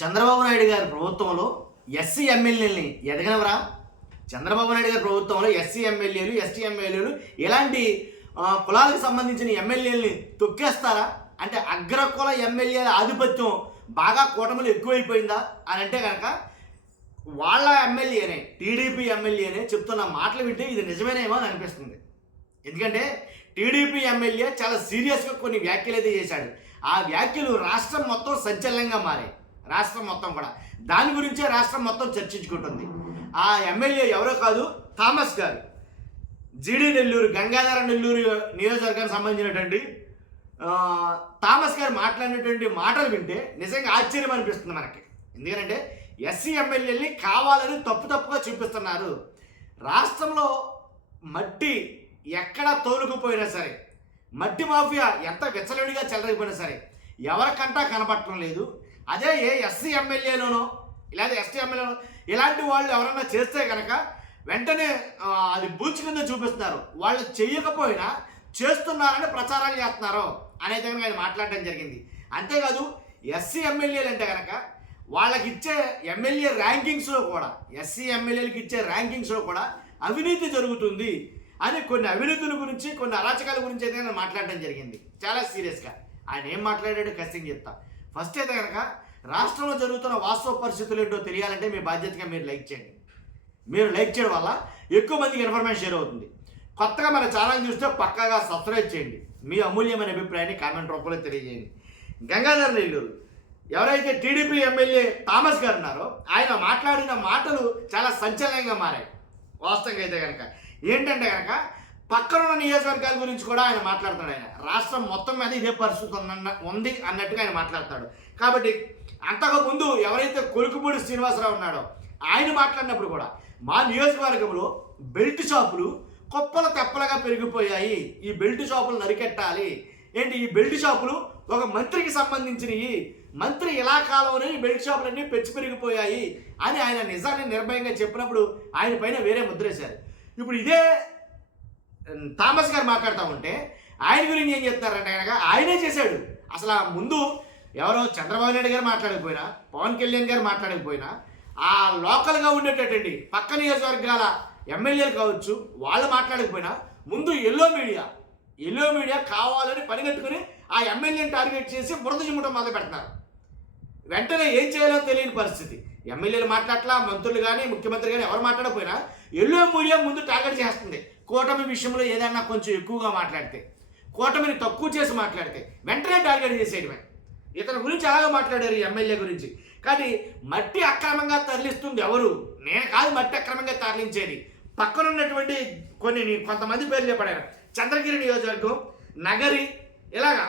చంద్రబాబు నాయుడు గారి ప్రభుత్వంలో ఎస్సీ ఎమ్మెల్యేలని ఎదగనవరా? చంద్రబాబు నాయుడు గారి ప్రభుత్వంలో ఎస్సీ ఎమ్మెల్యేలు, ఎస్టీ ఎమ్మెల్యేలు ఇలాంటి కులాలకు సంబంధించిన ఎమ్మెల్యేలని తొక్కేస్తారా? అంటే అగ్రకుల ఎమ్మెల్యేల ఆధిపత్యం బాగా కూటమిలో ఎక్కువైపోయిందా అని అంటే కనుక వాళ్ళ ఎమ్మెల్యేనే, టీడీపీ ఎమ్మెల్యేనే చెప్తున్న మాటలు వింటే ఇది నిజమేనేమో అని అనిపిస్తుంది. ఎందుకంటే టీడీపీ ఎమ్మెల్యే చాలా సీరియస్గా కొన్ని వ్యాఖ్యలు అయితే చేశాడు. ఆ వ్యాఖ్యలు రాష్ట్రం మొత్తం సంచలనంగా మారాయి. రాష్ట్రం మొత్తం కూడా దాని గురించే రాష్ట్రం మొత్తం చర్చించుకుంటుంది. ఆ ఎమ్మెల్యే ఎవరో కాదు, థామస్ గారు, జీడీ నెల్లూరు, గంగాధర నెల్లూరు నియోజకవర్గానికి సంబంధించినటువంటి థామస్ గారు మాట్లాడినటువంటి మాటలు వింటే నిజంగా ఆశ్చర్యం అనిపిస్తుంది మనకి. ఎందుకంటే ఎస్సీ ఎమ్మెల్యేని కావాలని తప్పుగా చూపిస్తున్నారు. రాష్ట్రంలో మట్టి ఎక్కడ తోలుకుపోయినా సరే, మట్టి మాఫియా ఎంత విచ్చలవిడిగా చెలరైపోయినా సరే ఎవరికంటా కనపడటం లేదు. అదే ఏ ఎస్సీ ఎమ్మెల్యేలోనో లేదా ఎస్టీ ఎమ్మెల్యేలో ఇలాంటి వాళ్ళు ఎవరైనా చేస్తే కనుక వెంటనే అది బూచి కింద చూపిస్తున్నారు. వాళ్ళు చేయకపోయినా చేస్తున్నారని ప్రచారాలు చేస్తున్నారు అనేది కనుక ఆయన మాట్లాడడం జరిగింది. అంతేకాదు ఎస్సీ ఎమ్మెల్యేలు అంటే కనుక వాళ్ళకి ఇచ్చే ఎమ్మెల్యే ర్యాంకింగ్స్లో కూడా, ఎస్సీ ఎమ్మెల్యేలకు ఇచ్చే ర్యాంకింగ్స్లో కూడా అవినీతి జరుగుతుంది అని కొన్ని అవినీతుల గురించి, కొన్ని అరాచకాల గురించి అయితే నేను మాట్లాడడం జరిగింది చాలా సీరియస్గా. ఆయన ఏం మాట్లాడాడో ఖచ్చితంగా చెప్తా. ఫస్ట్ అయితే కనుక రాష్ట్రంలో జరుగుతున్న వాస్తవ పరిస్థితులు ఏంటో తెలియాలంటే మీ బాధ్యతగా మీరు లైక్ చేయండి. మీరు లైక్ చేయడం వల్ల ఎక్కువ మందికి ఇన్ఫర్మేషన్ షేర్ అవుతుంది. కొత్తగా మన ఛానల్ చూస్తే పక్కాగా సబ్స్క్రైబ్ చేయండి. మీ అమూల్యమైన అభిప్రాయాన్ని కామెంట్ రూపంలో తెలియజేయండి. గంగాధర నెల్లూరు ఎవరైతే టీడీపీ ఎమ్మెల్యే థామస్ గారు ఉన్నారో ఆయన మాట్లాడిన మాటలు చాలా సంచలనంగా మారాయి. వాస్తవంగా అయితే కనుక ఏంటంటే కనుక పక్కనున్న నియోజకవర్గాల గురించి కూడా ఆయన మాట్లాడతాడు. ఆయన రాష్ట్రం మొత్తం మీద ఇదే పరిస్థితి ఉంది అన్నట్టుగా ఆయన మాట్లాడతాడు. కాబట్టి అంతకుముందు ఎవరైతే కొలుకుపూడి శ్రీనివాసరావు ఉన్నాడో ఆయన మాట్లాడినప్పుడు కూడా మా నియోజకవర్గంలో బెల్ట్ షాపులు కుప్పల తెప్పలుగా పెరిగిపోయాయి, ఈ బెల్ట్ షాపులు నరికెట్టాలి. ఏంటి ఈ బెల్ట్ షాపులు ఒక మంత్రికి సంబంధించినవి, మంత్రి ఇలాకాలోనే ఈ బెల్ట్ షాపులన్నీ పెరిగిపోయాయి అని ఆయన నిజాన్ని నిర్భయంగా చెప్పినప్పుడు ఆయన పైన వేరే ముద్రేశారు. ఇప్పుడు ఇదే థామస్ గారు మాట్లాడుతూ ఉంటే ఆయన గురించి ఏం చెప్తారంటే కనుక ఆయనే చేశాడు. అసలు ఆ ముందు ఎవరో చంద్రబాబు నాయుడు గారు మాట్లాడకపోయినా, పవన్ కళ్యాణ్ గారు మాట్లాడకపోయినా, ఆ లోకల్గా ఉండేటటువంటి పక్క నియోజకవర్గాల ఎమ్మెల్యేలు కావచ్చు వాళ్ళు మాట్లాడకపోయినా ముందు ఎల్లో మీడియా కావాలని పనిగట్టుకుని ఆ ఎమ్మెల్యేని టార్గెట్ చేసి బురద చిమ్మటం మొదలు పెడుతున్నారు. వెంటనే ఏం చేయాలో తెలియని పరిస్థితి. ఎమ్మెల్యేలు మాట్లాడలా, మంత్రులు కానీ ముఖ్యమంత్రి కానీ ఎవరు మాట్లాడకపోయినా ఎల్లో మీడియా ముందు టార్గెట్ చేస్తుంది. కూటమి విషయంలో ఏదైనా కొంచెం ఎక్కువగా మాట్లాడితే, కూటమిని తక్కువ చేసి మాట్లాడితే వెంటనే టార్గెట్ చేసేయడమే. ఇతని గురించి అలాగే మాట్లాడారు ఈ ఎమ్మెల్యే గురించి. కానీ మట్టి అక్రమంగా తరలిస్తుంది ఎవరు? నేను కాదు మట్టి అక్రమంగా తరలించేది. పక్కనున్నటువంటి కొంతమంది పేర్లు చెప్పాడు. చంద్రగిరి నియోజకవర్గం, నగరి, ఇలాగా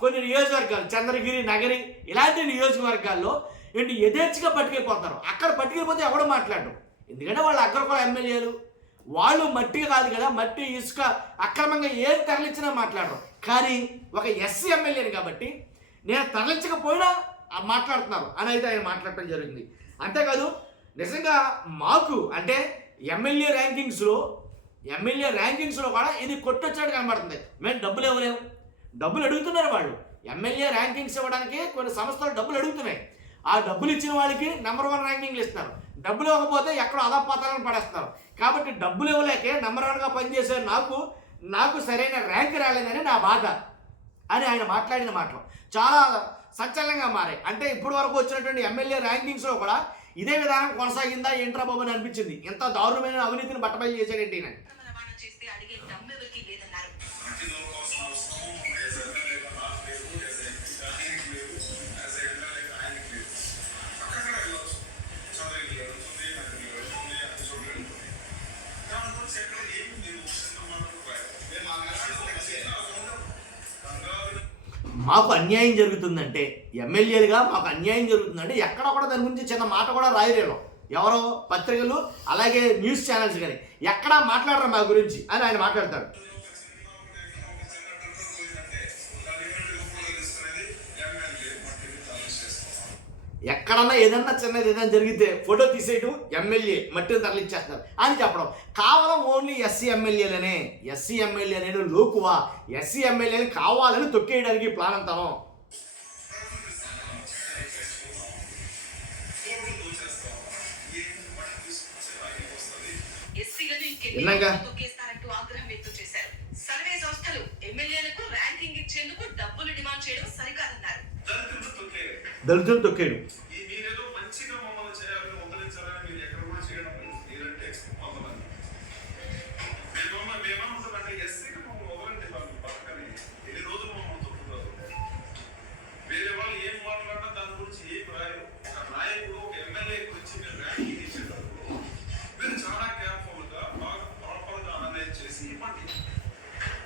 కొన్ని నియోజకవర్గాలు, చంద్రగిరి, నగరి ఇలాంటి నియోజకవర్గాల్లో ఏంటి యథేచ్ఛగా పట్టుకెళ్ళిపోతున్నారు. అక్కడ పట్టుకెళ్ళిపోతే ఎవడో మాట్లాడడం. ఎందుకంటే వాళ్ళు అగ్రకుల ఎమ్మెల్యేలు, వాళ్ళు మట్టి కాదు కదా, మట్టి ఇసుక అక్రమంగా ఏం తరలించినా మాట్లాడరు. కానీ ఒక ఎస్సీ ఎమ్మెల్యేని కాబట్టి నేను తరలించకపోయినా మాట్లాడుతున్నారు అని అయితే ఆయన మాట్లాడటం జరిగింది. అంతేకాదు నిజంగా మాకు అంటే ఎమ్మెల్యే ర్యాంకింగ్స్లో కూడా ఇది కొట్టొచ్చాడు కనబడుతుంది. మేము డబ్బులు ఇవ్వలేము, డబ్బులు అడుగుతున్నారు వాళ్ళు. ఎమ్మెల్యే ర్యాంకింగ్స్ ఇవ్వడానికి కొన్ని సంస్థలు డబ్బులు అడుగుతున్నాయి. ఆ డబ్బులు ఇచ్చిన వాళ్ళకి నెంబర్ 1 ర్యాంకింగ్లు ఇస్తున్నారు. డబ్బులు ఇవ్వకపోతే ఎక్కడో అధపాతాలను పడేస్తున్నారు. కాబట్టి డబ్బులు ఇవ్వలేకే నెంబర్ 1గా పనిచేసే నాకు సరైన ర్యాంక్ రాలేదని నా బాధ అని ఆయన మాట్లాడిన మాటలు చాలా సంచలనంగా మారాయి. అంటే ఇప్పటి వరకు వచ్చినటువంటి ఎమ్మెల్యే ర్యాంకింగ్స్లో కూడా ఇదే విధానం కొనసాగిందా ఏంట్రా బాబు అని అనిపించింది. ఎంత దారుణమైన అవినీతిని బట్టబయలు చేశాడేంటి అని. మాకు అన్యాయం జరుగుతుందంటే, ఎమ్మెల్యేలుగా మాకు అన్యాయం జరుగుతుందంటే ఎక్కడ కూడా దాని గురించి చిన్న మాట కూడా రాయలేరు ఎవరో పత్రికలు, అలాగే న్యూస్ ఛానల్స్ కానీ ఎక్కడా మాట్లాడరు మా గురించి అని ఆయన మాట్లాడతాడు. ఎక్కడన్నా ఏదన్నా చిన్నది ఏదైనా జరిగితే ఫోటో తీసేయడం, ఎమ్మెల్యే మట్టిని తరలించేస్తున్నారు అని చెప్పడం. కావాలం ఓన్లీ ఎస్సీ ఎమ్మెల్యేలు లోకువా, ఎస్సీ ఎమ్మెల్యేని కావాలని తొక్కేయడానికి ప్లాన్ అంతాను. విన్నాక తొక్కేస్తారంటూ ఆగ్రహం వ్యక్తం చేశారు. సర్వే సంస్థలు ఎమ్మెల్యేలకు ర్యాంకింగ్ ఇచ్చేందుకు డబ్బులు డిమాండ్ చేయడం సరికాదన్నారు. దళితులు తొక్కేయడం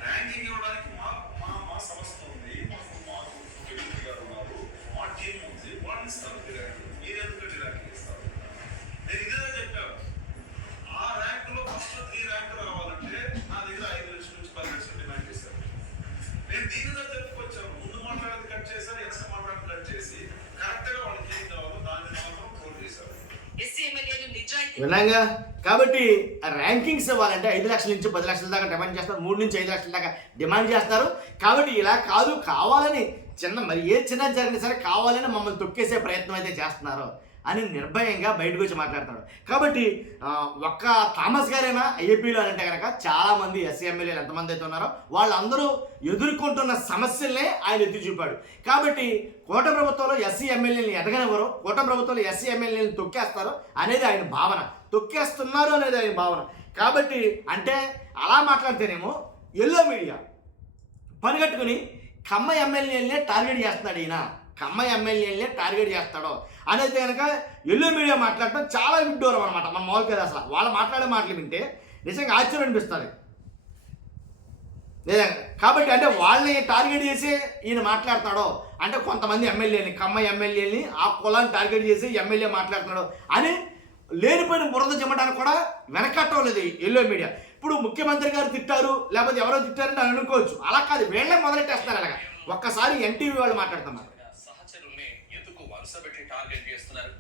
ర్యాంకింగ్ ఇవ్వడానికి మా సంస్థ ఉంది, మాకు ముఖ్యమంత్రి గారు ఉన్నారు, మా టీం ఉంది, వాళ్ళు ఇస్తారు మీరు ఎందుకంటే ర్యాంకింగ్ ఇస్తారు. నేను ఇదే చెప్పాను, ఆ ర్యాంకులో ఫస్ట్ 3 ర్యాంకులు రావాలంటే నా దగ్గర 5 లక్షల నుంచి 10 లక్షలు డిమాండ్ చేశారు. నేను దీనితో చెప్పుకొచ్చాను, ముందు మాట్లాడేది కట్ చేశారు, ఎక్స్ట్రా మాట్లాడేది కట్ చేసి కరెక్ట్ గా వాళ్ళకి ఏం కావాలో దాన్ని మాత్రం ట్రోల్ చేశారు. విన్నాగా. కాబట్టి ర్యాంకింగ్స్ ఇవ్వాలంటే 5 లక్షల నుంచి 10 లక్షల దాకా డిమాండ్ చేస్తారు, 3 నుంచి 5 లక్షల దాకా డిమాండ్ చేస్తారు. కాబట్టి ఇలా కాదు, కావాలని మరి ఏ చిన్న జరిగినా సరే కావాలని మమ్మల్ని తొక్కేసే ప్రయత్నం అయితే చేస్తున్నారు అని నిర్భయంగా బయటకు వచ్చి మాట్లాడతాడు. కాబట్టి ఒక్క థామస్ గారైనా ఏపీలో అంటే కనుక చాలామంది ఎస్సీ ఎమ్మెల్యేలు ఎంతమంది అయితే ఉన్నారో వాళ్ళందరూ ఎదుర్కొంటున్న సమస్యలనే ఆయన ఎత్తి చూపాడు. కాబట్టి కూటమి ప్రభుత్వంలో ఎస్సీ ఎమ్మెల్యేని ఎదగనివ్వరు, కూటమి ప్రభుత్వంలో ఎస్సీ ఎమ్మెల్యేని తొక్కేస్తారు అనేది ఆయన భావన, తొక్కేస్తున్నారు అనేది ఆయన భావన. కాబట్టి అంటే అలా మాట్లాడితేనేమో ఎల్లో మీడియా పనిగట్టుకుని కమ్మ ఎమ్మెల్యేలనే టార్గెట్ చేస్తున్నాడు, ఈయన కమ్మ ఎమ్మెల్యేలనే టార్గెట్ చేస్తాడో అనేది కనుక ఎల్లో మీడియా మాట్లాడటం చాలా విడ్డూరం అనమాట. మన మామూలుగా అసలు వాళ్ళు మాట్లాడే మాటలు వింటే నిజంగా ఆశ్చర్యం అనిపిస్తుంది. కాబట్టి అంటే వాళ్ళని టార్గెట్ చేసి ఈయన మాట్లాడుతున్నాడో అంటే కొంతమంది ఎమ్మెల్యేని కమ్మ ఎమ్మెల్యేని ఆ కులాన్ని టార్గెట్ చేసి ఎమ్మెల్యే మాట్లాడుతున్నాడు అని లేనిపోయిన బురద చెమ్మడానికి కూడా వెనకట్టం లేదు ఎల్లో మీడియా. ఇప్పుడు ముఖ్యమంత్రి గారు తిట్టారు లేకపోతే ఎవరో తిట్టారంటే అని అనుకోవచ్చు, అలా కాదు వీళ్ళే మొదలెట్టేస్తారు. అలాగా ఒక్కసారి ఎన్టీవీ వాళ్ళు మాట్లాడుతున్నారు. సహచరుల్ని ఎందుకు వరుసపెట్టి టార్గెట్ చేస్తున్నారు,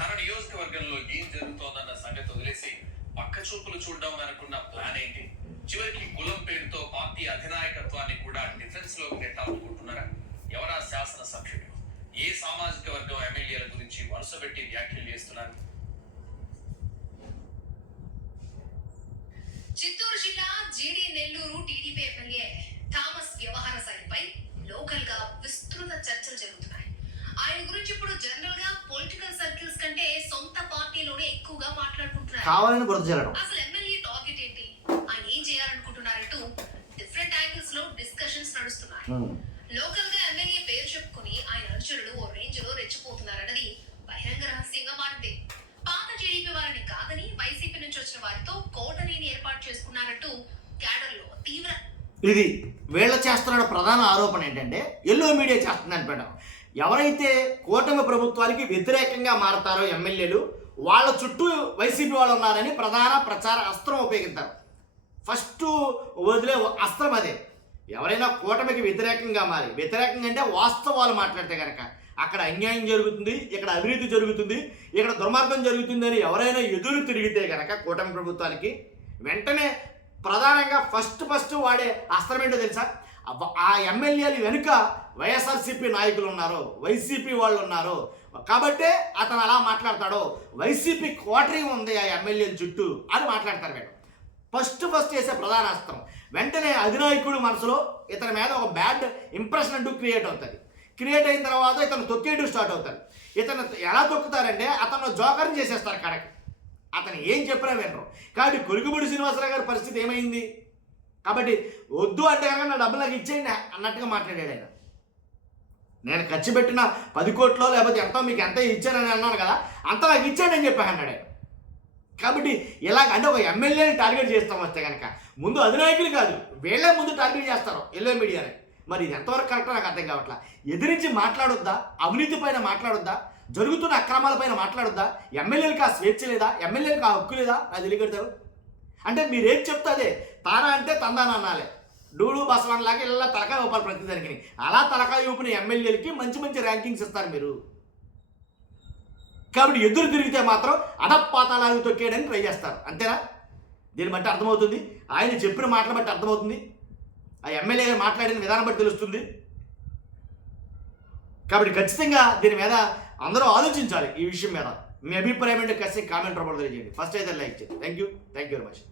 తన నియోజకవర్గంలో ఏం జరుగుతోందన్న సంగతి వదిలేసి పక్క చూపులు చూడడం అనుకున్న ప్లాన్ ఏంటి? చివరికి కులం పేరుతో పార్టీ అధినాయకత్వాన్ని కూడా డిఫెన్స్ లో నెట్టాలనుకుంటున్నారా? ఎవరా శాసన సభ్యుడు? ఏ సామాజిక వర్గం ఎమ్మెల్యేల గురించి వరుసపెట్టి వ్యాఖ్యలు చేస్తున్నారు? చిత్తూరు జిల్లా జీడీ నెల్లూరు టీడీపీ ఎమ్మెల్యే థామస్ వ్యవహార శైలిపై లోకల్ గా విస్తృత చర్చలు జరుగుతున్నాయి. ఆయన గురించి ఇప్పుడు జనరల్ గా పొలిటికల్ సర్కిల్స్ కంటే సొంత పార్టీలోనే ఎక్కువగా మాట్లాడుకుంటున్నారు. అసలు ఎమ్మెల్యే టార్గెట్ ఏంటి, ఆయన ఏం చేయాలనుకుంటున్నారంటూ డిఫరెంట్ యాంగిల్స్ లో డిస్కషన్స్ నడుస్తున్నాయి. లోకల్ గా ఎమ్మెల్యే పేరు చెప్పుకుని ఆయన అనుచరులు ఓ రేంజ్ లో రెచ్చిపోతున్నారన్నది బహిరంగ రహస్యంగా మారింది. పాత టీడీపీ వారిని కాదని వైసీపీ నుంచి వచ్చిన వారితో కోటరీని ఏర్పాటు చేసుకున్నారంటూ క్యాడర్ లో తీవ్ర ఇది వీళ్ళ చేస్తున్న ప్రధాన ఆరోపణ ఏంటంటే ఎల్లో మీడియా చేస్తుంది అనిపెట్టాం. ఎవరైతే కూటమి ప్రభుత్వానికి వ్యతిరేకంగా మారతారో ఎమ్మెల్యేలు వాళ్ళ చుట్టూ వైసీపీ వాళ్ళు ఉన్నారని ప్రధాన ప్రచార అస్త్రం ఉపయోగిస్తారు. ఫస్ట్ వదిలే అస్త్రం అదే. ఎవరైనా కూటమికి వ్యతిరేకంగా మారి, వ్యతిరేకంగా అంటే వాస్తవాలు మాట్లాడితే కనుక అక్కడ అన్యాయం జరుగుతుంది, ఇక్కడ అవినీతి జరుగుతుంది, ఇక్కడ దుర్మార్గం జరుగుతుంది అని ఎవరైనా ఎదురు తిరిగితే కనుక కూటమి ప్రభుత్వానికి వెంటనే ప్రధానంగా ఫస్ట్ వాడే అస్త్రం ఏంటో తెలుసా? ఆ ఎమ్మెల్యేలు వెనుక వైఎస్ఆర్సీపీ నాయకులు ఉన్నారు, వైసీపీ వాళ్ళు ఉన్నారు, కాబట్టే అతను అలా మాట్లాడతాడు, వైసీపీ కోటరీ ఉంది ఆ ఎమ్మెల్యేల చుట్టూ అని మాట్లాడతారు. వీళ్ళు ఫస్ట్ చేసే ప్రధాన అస్త్రం. వెంటనే అధినాయకుడు మనసులో ఇతని మీద ఒక బ్యాడ్ ఇంప్రెషన్ అంటూ క్రియేట్ అవుతుంది. క్రియేట్ అయిన తర్వాత ఇతను తొక్కేయడం స్టార్ట్ అవుతారు. ఇతను ఎలా తొక్కుతారంటే అతను జోకర్ని చేసేస్తారు కడకి. అతను ఏం చెప్పినా వినరు. కాబట్టి కొలుగుబడి శ్రీనివాసరావు గారి పరిస్థితి ఏమైంది? కాబట్టి వద్దు అంటే కనుక నా డబ్బులు నాకు ఇచ్చేయండి అన్నట్టుగా మాట్లాడాడు ఆయన. నేను ఖర్చు పెట్టిన 10 కోట్లో లేకపోతే ఎంతో మీకు ఎంత ఇచ్చానని అన్నాను కదా, అంత నాకు ఇచ్చేయండి అని చెప్పి అన్నాడు ఆయన. కాబట్టి ఇలాగ అంటే ఒక ఎమ్మెల్యేని టార్గెట్ చేస్తాం వస్తే కనుక ముందు అధినాయకులు కాదు వీళ్ళే ముందు టార్గెట్ చేస్తారు ఎల్లో మీడియాని. మరి ఇది ఎంతవరకు కరెక్టో నాకు అర్థం కావట్లా. ఎదిరించి మాట్లాడొద్దా? అవినీతి పైన మాట్లాడొద్దా? జరుగుతున్న అక్రమాలపైన మాట్లాడొద్దా? ఎమ్మెల్యేలకు ఆ స్వేచ్ఛ లేదా? ఎమ్మెల్యేలకు ఆ హక్కు లేదా? అది తెలియగడతారు. అంటే మీరేం చెప్తే అదే తానా అంటే తందానా అనాలి. డూడు బసవన్ లాగా ఇలా తలకాయ ఊపాలి ప్రతి దానికి. అలా తలకాయ ఊపిన ఎమ్మెల్యేలకి మంచి ర్యాంకింగ్స్ ఇస్తారు మీరు. కాబట్టి ఎదురు తిరిగితే మాత్రం అడపాతాలాగా తొక్కేయడానికి ట్రై చేస్తారు. అంతేనా? దీన్ని బట్టి అర్థమవుతుంది, ఆయన చెప్పిన మాటలు బట్టి అర్థమవుతుంది, ఆ ఎమ్మెల్యే మాట్లాడిన విధానం బట్టి తెలుస్తుంది. కాబట్టి ఖచ్చితంగా దీని మీద అందరూ ఆలోచించాలి. ఈ విషయం మీద మీ అభిప్రాయం ఏంటో ఖచ్చితంగా కామెంట్ రూపంలో తెలియజేయండి. ఫస్ట్ అయితే లైక్ చేయండి. Thank you very much.